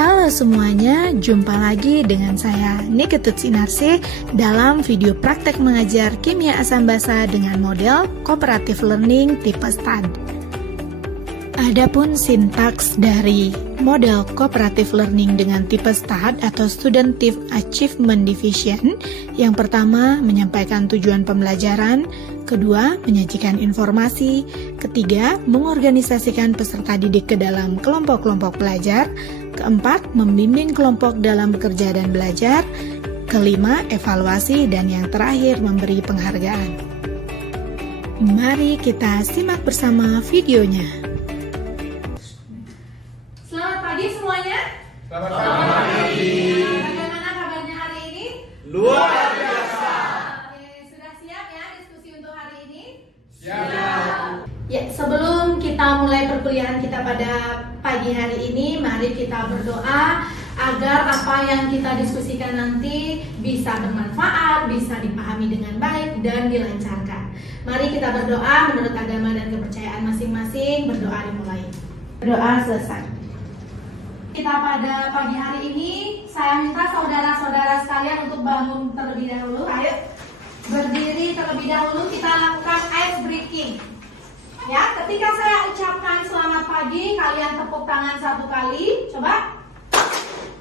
Halo semuanya, jumpa lagi dengan saya Niketut Sinarse dalam video praktek mengajar kimia asam basa dengan model Cooperative Learning tipe STAD. Adapun sintaks dari model Cooperative Learning dengan tipe STAD atau Student Achievement Division, yang pertama menyampaikan tujuan pembelajaran, kedua menyajikan informasi, ketiga mengorganisasikan peserta didik ke dalam kelompok-kelompok belajar, keempat membimbing kelompok dalam bekerja dan belajar, kelima evaluasi, dan yang terakhir memberi penghargaan. Mari kita simak bersama videonya. Selamat pagi semuanya. Selamat pagi. Bagaimana kabarnya hari ini? Luar biasa. Oke, sudah siap ya diskusi untuk hari ini? Siap. Ya, sebelum kita mulai perkuliahan kita pada pagi hari ini, mari kita berdoa agar apa yang kita diskusikan nanti bisa bermanfaat, bisa dipahami dengan baik dan dilancarkan. Mari kita berdoa menurut agama dan kepercayaan masing-masing. Berdoa dimulai. Berdoa selesai. Kita pada pagi hari ini, saya minta saudara-saudara sekalian untuk bangun terlebih dahulu. Ayo, berdiri terlebih dahulu, kita lakukan ice breaking. Ya, ketika saya ucapkan selamat pagi, kalian tepuk tangan satu kali. Coba.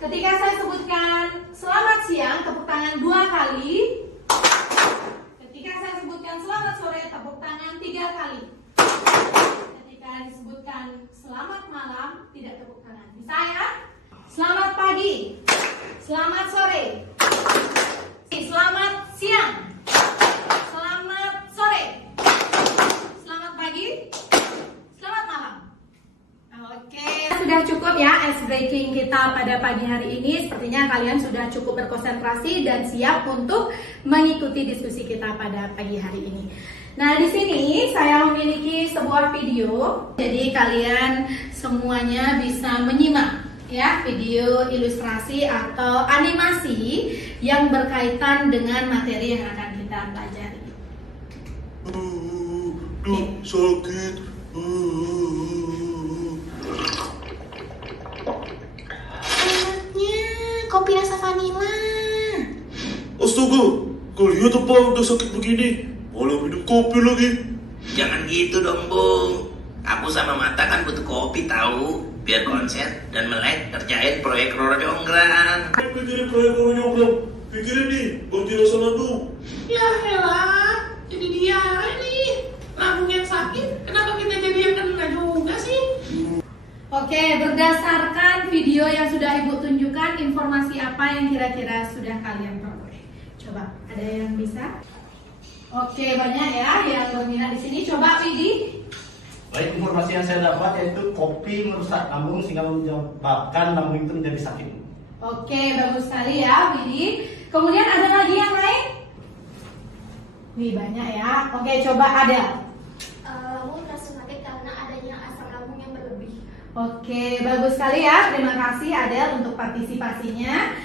Ketika saya sebutkan selamat siang, tepuk tangan 2 kali. Ketika saya sebutkan selamat sore, tepuk tangan 3 kali. Ketika disebutkan selamat malam, tidak tepuk tangan. Bisa ya? Selamat pagi, selamat sore, selamat siang, selamat sore, selamat pagi, selamat malam. Oke, sudah cukup ya ice breaking kita pada pagi hari ini. Sepertinya kalian sudah cukup berkonsentrasi dan siap untuk mengikuti diskusi kita pada pagi hari ini. Nah, di sini saya memiliki sebuah video, jadi kalian semuanya bisa menyimak ya video ilustrasi atau animasi yang berkaitan dengan materi yang akan kita pelajari. Sakit. Enaknya kopi rasa vanila. Astaga, kau lihat apa udah sakit begini? Malah minum kopi lagi. Jangan gitu dong, Bung. Aku sama Mata kan butuh kopi tahu, biar konsen dan melek kerjain proyek Roro Jonggrang. Pikirin proyek orang nyongkrong. Pikirin nih, ganti rasa lambung. Ya elah, jadi dia nih lambung yang sakit. Kenapa kita jadi yang kena juga sih? Oke, berdasarkan video yang sudah Ibu tunjukkan, informasi apa yang kira-kira sudah kalian peroleh? Coba, ada yang bisa? Oke, banyak ya yang berminat di sini. Coba, Widi. Baik, informasi yang saya dapat yaitu kopi merusak lambung sehingga menyebabkan lambung itu menjadi sakit. Oke, bagus sekali ya, Widi. Kemudian ada lagi yang lain? Wih, banyak ya. Oke, coba ada. Lambung terasa sakit karena adanya asam lambung yang berlebih. Oke, bagus sekali ya. Terima kasih Adel untuk partisipasinya.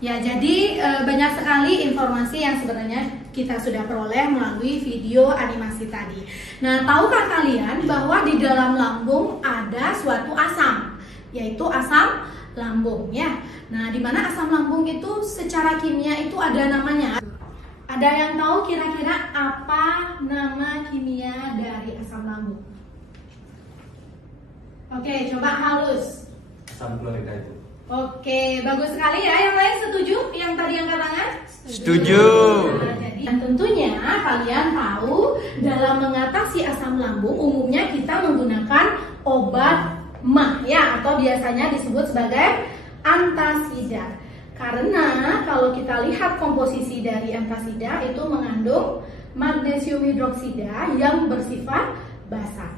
Ya, jadi banyak sekali informasi yang sebenarnya kita sudah peroleh melalui video animasi tadi. Nah, tahukah kalian bahwa di dalam lambung ada suatu asam, yaitu asam lambung ya. Nah, di mana asam lambung itu secara kimia itu ada namanya. Ada yang tahu kira-kira apa nama kimia dari asam lambung? Oke, coba halus. Asam klorida itu. Oke, bagus sekali ya. Yang lain setuju? Yang tadi angkat tangan? Setuju. Nah, jadi tentunya kalian tahu dalam mengatasi asam lambung umumnya kita menggunakan obat MAH ya, atau biasanya disebut sebagai antasida. Karena kalau kita lihat komposisi dari antasida itu mengandung magnesium hidroksida yang bersifat basa.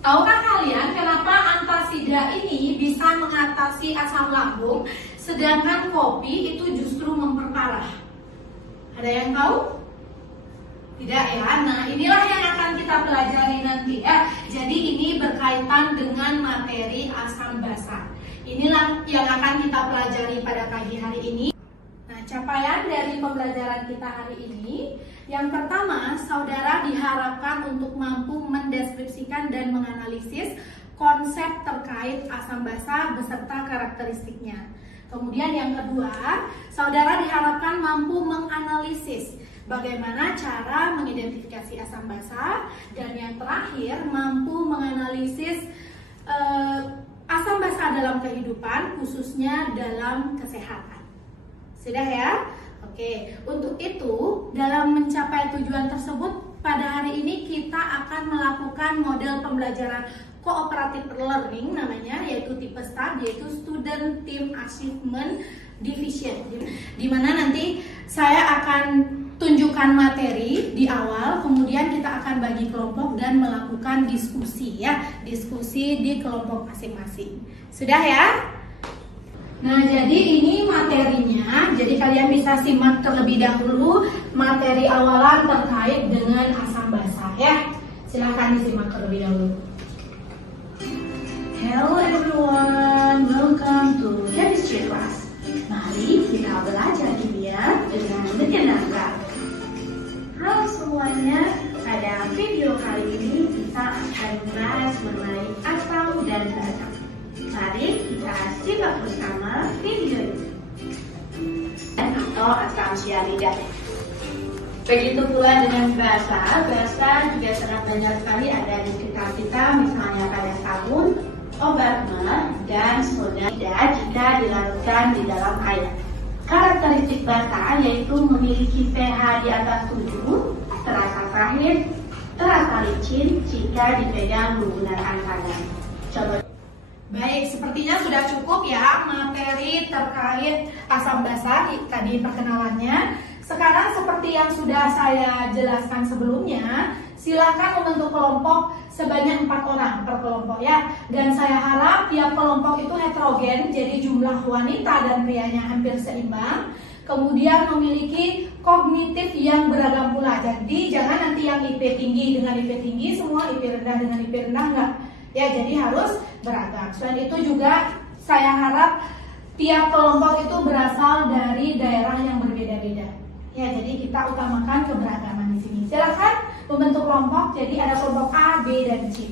Tahukah kalian kenapa antasida ini bisa mengatasi asam lambung, sedangkan kopi itu justru memperparah? Ada yang tahu? Tidak ya? Nah, inilah yang akan kita pelajari nanti ya. Jadi ini berkaitan dengan materi asam basa. Inilah yang akan kita pelajari pada pagi hari ini. Nah, capaian dari pembelajaran kita hari ini, yang pertama, saudara diharapkan untuk mampu mendeskripsikan dan menganalisis konsep terkait asam basa beserta karakteristiknya. Kemudian yang kedua, saudara diharapkan mampu menganalisis bagaimana cara mengidentifikasi asam basa, dan yang terakhir mampu menganalisis asam basa dalam kehidupan, khususnya dalam kesehatan. Sudah ya? Oke, untuk itu dalam mencapai tujuan tersebut pada hari ini kita akan melakukan model pembelajaran cooperative learning namanya, yaitu tipe STAD, yaitu Student Team Achievement Division, di mana nanti saya akan tunjukkan materi di awal, kemudian kita akan bagi kelompok dan melakukan diskusi ya, diskusi di kelompok masing-masing. Sudah ya? Nah, jadi ini materinya. Jadi kalian bisa simak terlebih dahulu materi awalan terkait dengan asam basa ya. Silahkan disimak terlebih dahulu. Hello everyone, welcome to chemistry class. Mari kita belajar kimia dengan menyenangkan. Halo semuanya, pada video kali ini kita akan membahas mengenai asam dan basa. Mari kita simak bersama video ini. Atau asam sianida. Begitu pula dengan basa. Basa juga sangat banyak sekali ada di sekitar kita, misalnya pada sabun, obat mah, dan soda jika dilarutkan di dalam air. Karakteristik basa yaitu memiliki pH di atas 7, terasa pahit, terasa licin jika dipegang menggunakan tangan. Coba. Baik, sepertinya sudah cukup ya materi terkait asam basa tadi perkenalannya. Sekarang seperti yang sudah saya jelaskan sebelumnya, silakan membentuk kelompok sebanyak 4 orang per kelompok ya. Dan saya harap tiap kelompok itu heterogen, jadi jumlah wanita dan prianya hampir seimbang. Kemudian memiliki kognitif yang beragam pula. Jadi jangan nanti yang IP tinggi dengan IP tinggi, semua IP rendah dengan IP rendah, enggak. Ya, jadi harus beragam. Selain itu juga saya harap tiap kelompok itu berasal dari daerah yang berbeda-beda. Ya, jadi kita utamakan keberagaman di sini. Silakan membentuk kelompok. Jadi ada kelompok A, B, dan C.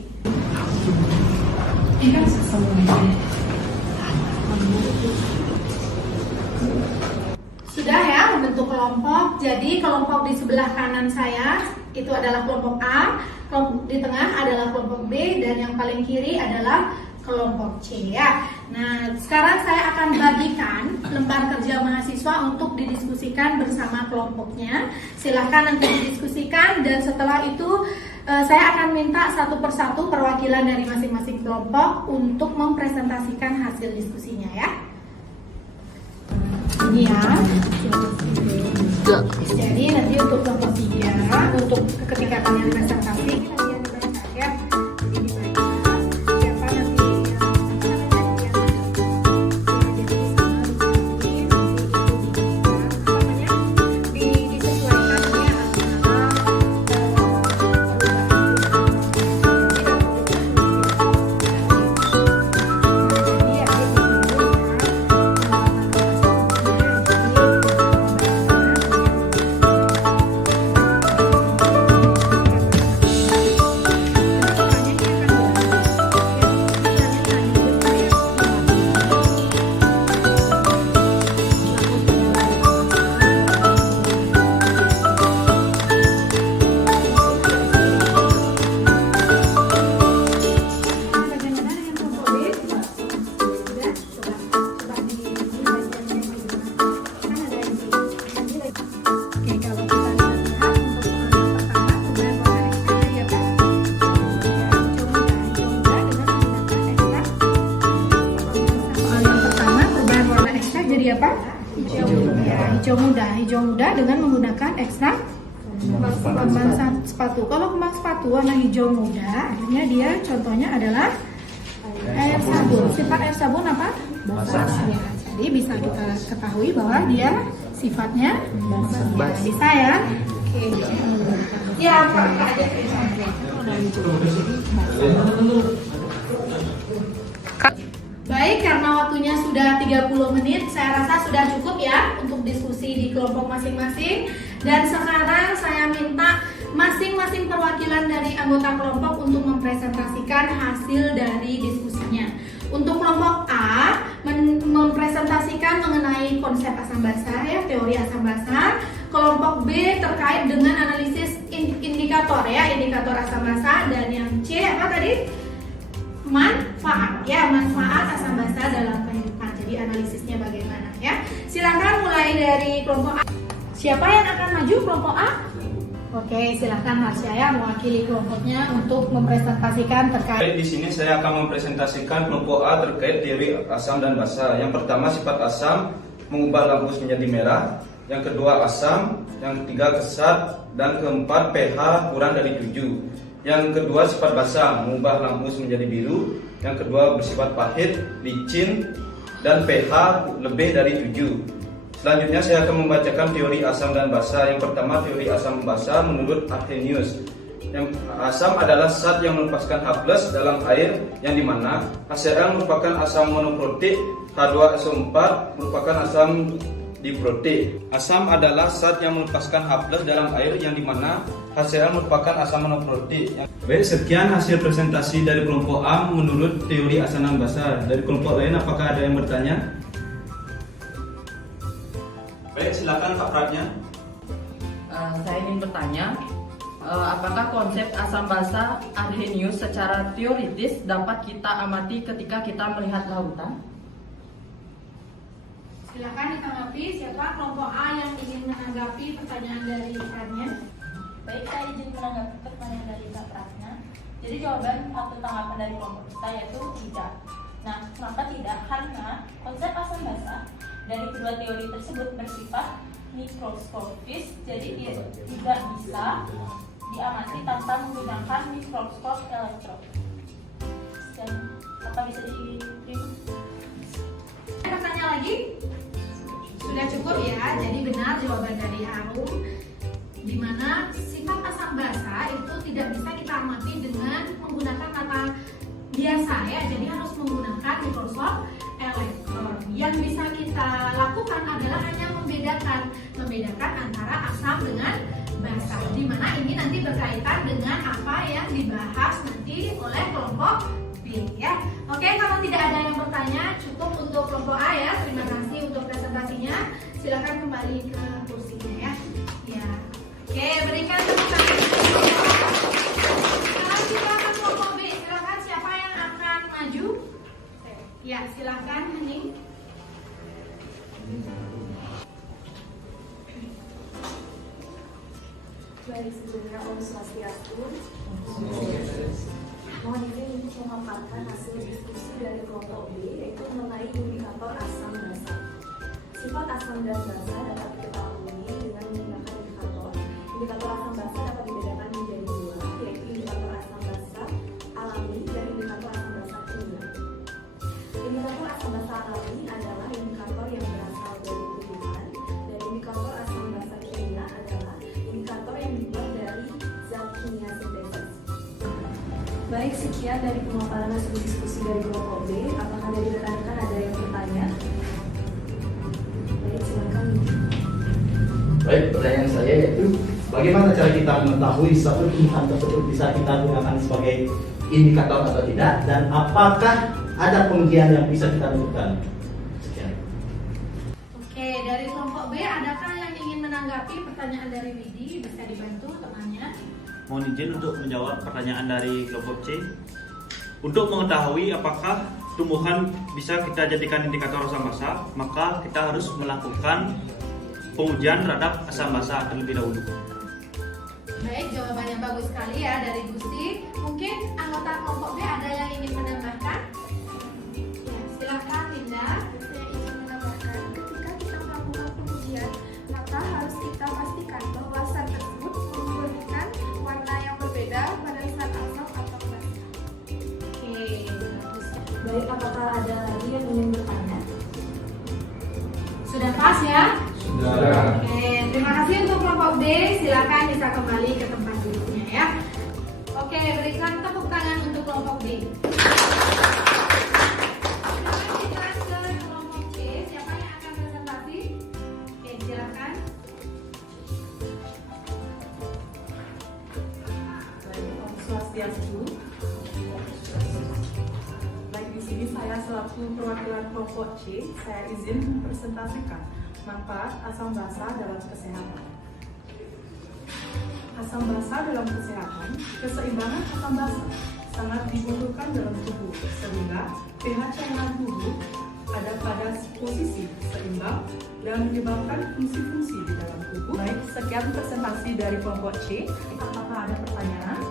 Sudah ya membentuk kelompok. Jadi kelompok di sebelah kanan saya itu adalah kelompok A, kelompok di tengah adalah kelompok B, dan yang paling kiri adalah kelompok C ya. Nah, sekarang saya akan bagikan lembar kerja mahasiswa untuk didiskusikan bersama kelompoknya. Silahkan nanti didiskusikan, dan setelah itu saya akan minta satu persatu perwakilan dari masing-masing kelompok untuk mempresentasikan hasil diskusinya ya. Ini ya. Jadi nanti untuk kelompok 3, untuk ketika kalian presentasi kalian baca ya. Jadi dibaca siapa nanti hijau muda dengan menggunakan ekstrak kembang sepatu. Kalau kembang sepatu warna hijau muda, artinya dia contohnya adalah air sabun. Sifat air sabun apa? Basah. Ya, jadi bisa kita ketahui bahwa dia sifatnya basah. Bisa ya? Oke. Ya, apa aja? Baik, karena waktunya sudah 30 menit, saya rasa sudah cukup ya untuk diskusi di kelompok masing-masing. Dan sekarang saya minta masing-masing perwakilan dari anggota kelompok untuk mempresentasikan hasil dari diskusinya. Untuk asam basa ya, teori asam basa. Kelompok B terkait dengan analisis indikator ya, indikator asam basa. Dan yang C apa tadi? Manfaat ya, manfaat asam basa dalam kehidupan. Jadi analisisnya bagaimana ya? Silakan mulai dari kelompok A. Siapa yang akan maju kelompok A? Oke, silakan Harsya mewakili kelompoknya untuk mempresentasikan terkait. Baik, di sini saya akan mempresentasikan kelompok A terkait teori asam dan basa. Yang pertama, sifat asam mengubah lambus menjadi merah. Yang kedua, asam. Yang ketiga, kesat. Dan keempat, pH kurang dari 7. Yang kedua, sifat basa mengubah lambus menjadi biru. Yang kedua, bersifat pahit, licin, dan pH lebih dari 7. Selanjutnya saya akan membacakan teori asam dan basa. Yang pertama, teori asam basa menurut Arrhenius. Yang asam adalah zat yang melepaskan H+ dalam air, yang dimana HCl merupakan asam monoprotik, H2SO4 merupakan asam diprotik. Asam adalah zat yang melepaskan H+ dalam air, yang dimana HCl merupakan asam monoprotik. Baik, sekian hasil presentasi dari kelompok A menurut teori asam dan basa. Dari kelompok lain, apakah ada yang bertanya? Baik, silakan Pak Pratnya. Saya ingin bertanya, apakah konsep asam basa Arrhenius secara teoritis dapat kita amati ketika kita melihat lautan? Silakan ditanggapi. Siapa kelompok A yang ingin menanggapi pertanyaan dari Pratnya? Baik, saya izin menanggapi pertanyaan dari Kak Pratnya. Jadi jawaban atau tanggapan dari kelompok kita yaitu tidak. Nah, kenapa tidak? Karena konsep asam basa dari kedua teori tersebut bersifat mikroskopis, jadi tidak bisa diamati tanpa menggunakan mikroskop elektron. Dan apa bisa diterima? Bertanya lagi? Sudah cukup ya. Jadi benar jawaban dari Arum, di mana sifat asam basa itu tidak bisa kita amati dengan menggunakan mata biasa ya. Jadi harus menggunakan mikroskop elektron. Yang bisa kita lakukan adalah hanya membedakan antara asam dengan basa, di mana ini nanti berkaitan dengan apa yang dibahas nanti oleh kelompok B ya. Oke, kalau tidak ada yang bertanya, cukup untuk kelompok A ya. Terima kasih untuk presentasinya. Silakan kembali ke kursinya ya. Ya. Oke, berikan tepuk tangan. Sekarang kita akan kelompok B. Silakan, siapa yang akan maju? Ya, silakan Hening. Baik, sebelumnya Om Swastiastu. Mohon izin untuk memaparkan hasil diskusi dari kelompok B, yaitu mengenai indikator asam basa. Sifat asam dan basa dapat diketahui dengan menggunakan indikator. Indikator asam basa dapat dibedakan menjadi dua, yaitu indikator asam basa alami dan indikator asam basa kimia. Indikator asam basa alami adalah indikator yang berasal dari tumbuhan, dan indikator asam basa kimia adalah indikator yang dibuat dari zat kimia sintesis. Baik, sekian dari pemaparan hasil diskusi dari kelompok B. Apakah dari rekan-rekan ada yang bertanya? Baik, silakan. Baik, pertanyaan saya yaitu bagaimana cara kita mengetahui satu tumbuhan tersebut bisa kita gunakan sebagai indikator atau tidak, dan apakah ada pengujian yang bisa kita lakukan? Sekian. Oke, dari kelompok B adakah yang ingin menanggapi pertanyaan dari Widi? Bisa dibantu temannya? Mohon izin untuk menjawab pertanyaan dari kelompok C. Untuk mengetahui apakah tumbuhan bisa kita jadikan indikator asam basa, maka kita harus melakukan pengujian terhadap asam basa terlebih dahulu. Baik, jawabannya bagus sekali ya dari Gusti. Mungkin anggota kelompok B ada yang ingin menambahkan? Ya, silakan Linda. Saya ingin menambahkan, ketika kita melakukan pengujian, maka harus kita pastikan bahwa zat tersebut memberikan warna yang berbeda pada zat asam atau basa. Oke, bagus. Baik, apakah ada lagi yang ingin bertanya? Sudah pas ya? Sudah. Oke, terima kasih untuk kelompok B. Silakan bisa kembali ke tempat duduknya ya. Oke, berikan tepuk tangan untuk kelompok B. Silakan kita ke kelompok C. Siapa yang akan presentasi? Oke, silakan. Baik, Om Swastiastu. Baik, di sini saya selaku perwakilan kelompok C, saya izin mempresentasikan Manfaat asam basa dalam kesehatan. Asam basa dalam kesehatan, keseimbangan asam basa sangat dibutuhkan dalam tubuh, sehingga pH cairan tubuh ada pada posisi seimbang dan menyebabkan fungsi-fungsi di dalam tubuh. Baik, sekian presentasi dari kelompok C. Apakah ada pertanyaan?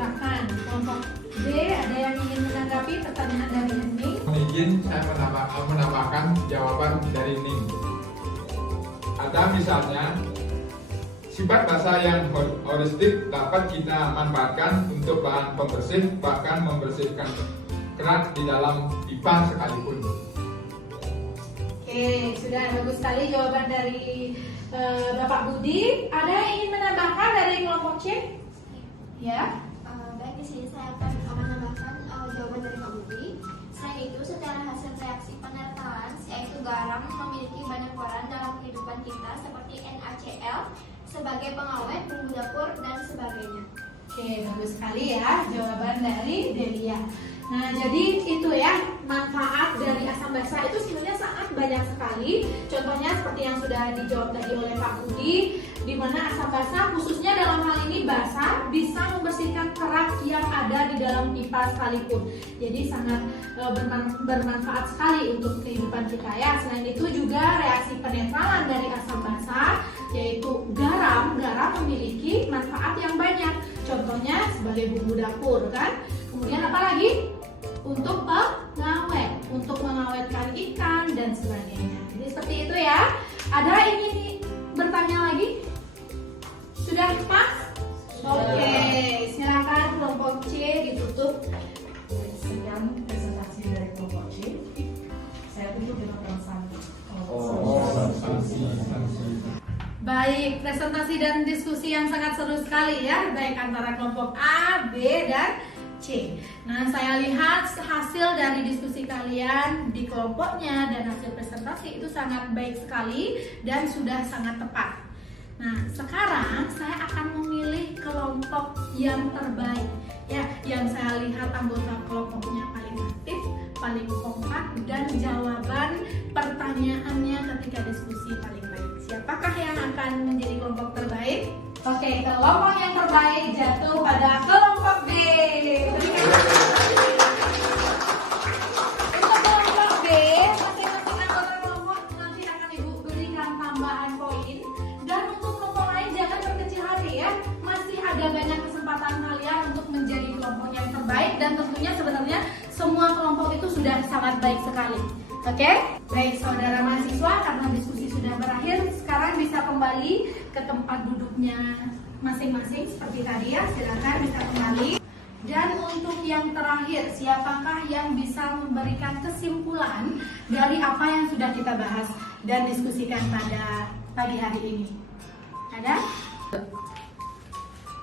Silakan kelompok B, ada yang ingin menanggapi pertanyaan dari Henning? Izin saya menambahkan jawaban dari Ning. Ada misalnya sifat basa yang heuristik dapat kita manfaatkan untuk bahan pembersih, bahkan membersihkan kerat di dalam pipa sekalipun. Oke, sudah bagus sekali jawaban dari Bapak Budi. Ada yang ingin menambahkan dari kelompok C? Ya. Baik, di sini saya akan menambahkan jawaban dari Pak Budi. Selain itu, secara hasil reaksi penertalan, yaitu garam memiliki banyak peran dalam kehidupan kita seperti NaCl sebagai pengawet, bumbu dapur, dan sebagainya. Oke, bagus sekali ya jawaban dari Delia. Nah, jadi itu ya, manfaat dari asam basa itu sebenarnya sangat banyak sekali. Contohnya seperti yang sudah dijawab tadi oleh Pak Budi, di mana asam basa khususnya dalam hal ini basa bisa membersihkan kerak yang ada di dalam pipa sekalipun. Jadi sangat bermanfaat sekali untuk kehidupan kita ya. Selain itu juga reaksi penetralan dari asam basa yaitu garam memiliki manfaat yang banyak. Contohnya sebagai bumbu dapur kan. Kemudian apa lagi? Untuk pengawet, untuk mengawetkan ikan dan sebagainya. Jadi seperti itu ya. Ada yang ingin bertanya lagi? Sudah pas? Oke, silakan kelompok C ditutup. Sekian presentasi dari kelompok C. Saya tutup dengan perasaan. Baik, presentasi dan diskusi yang sangat seru sekali ya, baik antara kelompok A, B, dan C. Nah, saya lihat hasil dari diskusi kalian di kelompoknya dan hasil presentasi itu sangat baik sekali dan sudah sangat tepat. Nah, sekarang saya akan memilih kelompok yang terbaik ya, yang saya lihat anggota kelompoknya paling aktif, paling kompak, dan jawaban pertanyaannya ketika diskusi paling baik. Siapakah yang akan menjadi kelompok terbaik? Oke, kelompok yang terbaik jatuh pada kelompok B. Untuk kelompok B, masing-masing anggota kelompok nanti akan Ibu berikan tambahan poin. Dan untuk kelompok lain jangan berkecil hati ya. Masih ada banyak kesempatan kalian untuk menjadi kelompok yang terbaik. Dan tentunya sebenarnya semua kelompok itu sudah sangat baik sekali. Oke? Baik saudara mahasiswa, karena diskusi sudah berakhir, sekarang bisa kembali ke tempat duduknya masing-masing seperti tadi ya. Silakan bisa kembali. Dan untuk yang terakhir, siapakah yang bisa memberikan kesimpulan dari apa yang sudah kita bahas dan diskusikan pada pagi hari ini? Ada?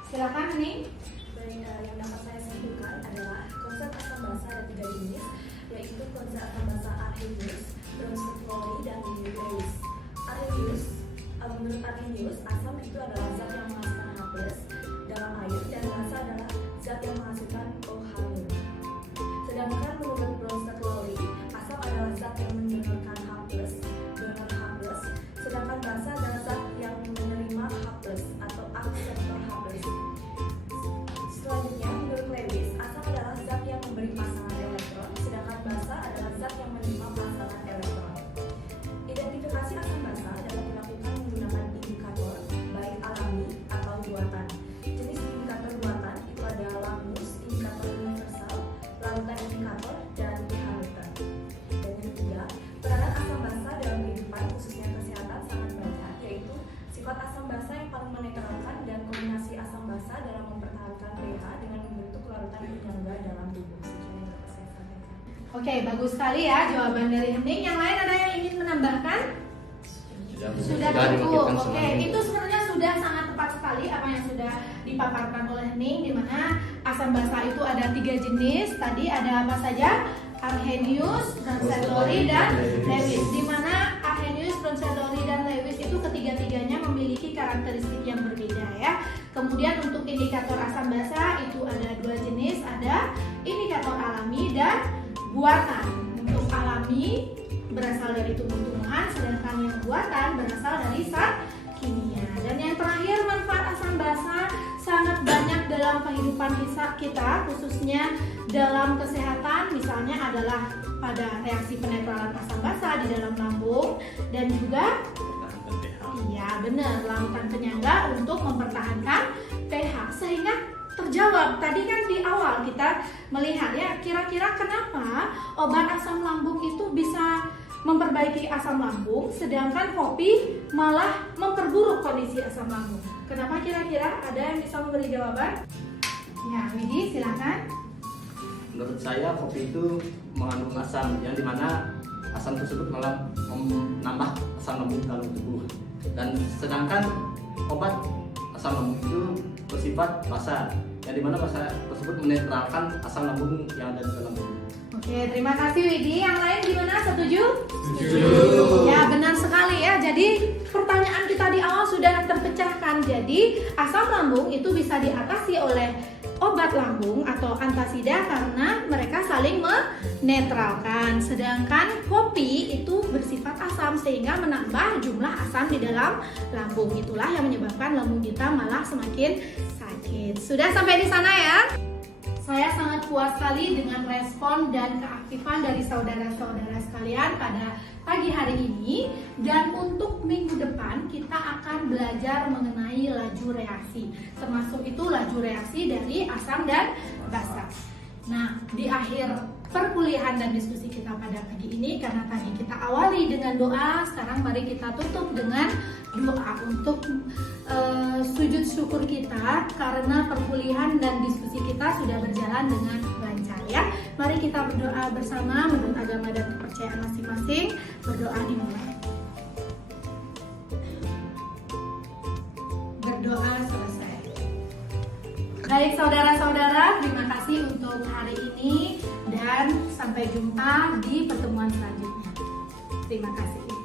Silakan nih. Baik, yang dapat saya simpulkan adalah konsep asam basa ada 3 jenis, yaitu konsep asam basa Arrhenius, Bronsted-Lowry, dan Lewis. Arrhenius, menurut Arrhenius, asam itu adalah zat yang menghasilkan H+ dalam air, dan basa adalah zat yang menghasilkan OH-. Sedangkan menurut Bronsted-Lowry, asam adalah zat yang mendonorkan H+, donor H+, sedangkan basa adalah zat yang menerima H+ atau akseptor H+. Selanjutnya, menurut Lewis, asam adalah zat yang memberi pasangan elektron, sedangkan basa adalah zat yang menerima pasangan elektron. Identifikasi asam basa dapat dilakukan menggunakan indikator, baik alami atau buatan. Jenis indikator buatan itu ada Lamus, indikator universal, larutan indikator, dan pH-meter. Dan yang ketiga, peranan asam basa dalam kehidupan khususnya kesehatan sangat banyak, yaitu sifat asam basa yang paling menetralkan dan kombinasi asam basa dalam mempertahankan pH dengan membentuk larutan penyangga dalam tubuh. Oke, bagus sekali ya jawaban dari Henning. Yang lain ada yang ingin menambahkan? Sudah cukup. Oke, itu sebenarnya sudah sangat tepat sekali apa yang sudah dipaparkan oleh Henning, di mana asam basa itu ada 3 jenis. Tadi ada apa saja? Arrhenius, Bronsted-Lowry, dan Lewis. Di mana Arrhenius, Bronsted-Lowry, itu ketiga-tiganya memiliki karakteristik yang berbeda ya. Kemudian untuk indikator asam basa itu ada 2 jenis, ada indikator alami dan buatan. Untuk alami berasal dari tumbuh-tumbuhan, sedangkan yang buatan berasal dari zat kimia. Dan yang terakhir, manfaat asam basa sangat banyak dalam kehidupan kita, khususnya dalam kesehatan, misalnya adalah pada reaksi penetralan asam basa di dalam lambung dan juga iya benar, larutan penyangga untuk mempertahankan pH, sehingga terjawab tadi kan di awal kita melihat ya, kira-kira kenapa obat asam lambung itu bisa memperbaiki asam lambung, sedangkan kopi malah memperburuk kondisi asam lambung. Kenapa kira-kira? Ada yang bisa memberi jawaban? Ya, Widi silakan. Menurut saya kopi itu mengandung asam, yang dimana asam tersebut malah menambah asam lambung dalam tubuh. Dan sedangkan obat asam lambung itu bersifat basa, yang dimana basa tersebut menetralkan asam lambung yang ada di dalam tubuh. Oke, terima kasih Widi. Yang lain gimana? Setuju? Setuju. Ya, benar sekali ya. Jadi pertanyaan kita di awal sudah terpecahkan. Jadi asam lambung itu bisa diatasi oleh obat lambung atau antasida karena mereka saling menetralkan. Sedangkan kopi itu bersifat asam sehingga menambah jumlah asam di dalam lambung. Itulah yang menyebabkan lambung kita malah semakin sakit. Sudah sampai di sana ya? Saya sangat puas sekali dengan respon dan keaktifan dari saudara-saudara sekalian pada pagi hari ini. Dan untuk minggu depan kita akan belajar mengenai laju reaksi, termasuk itu laju reaksi dari asam dan basa. Nah, di akhir perkuliahan dan diskusi kita pada pagi ini, karena tadi kita awali dengan doa, sekarang mari kita tutup dengan doa untuk sujud syukur kita karena perkuliahan dan diskusi kita sudah berjalan dengan lancar ya. Mari kita berdoa bersama menurut agama dan kepercayaan masing-masing. Berdoa dimulai. Berdoa selesai. Baik saudara-saudara, terima kasih untuk hari ini dan sampai jumpa di pertemuan selanjutnya. Terima kasih.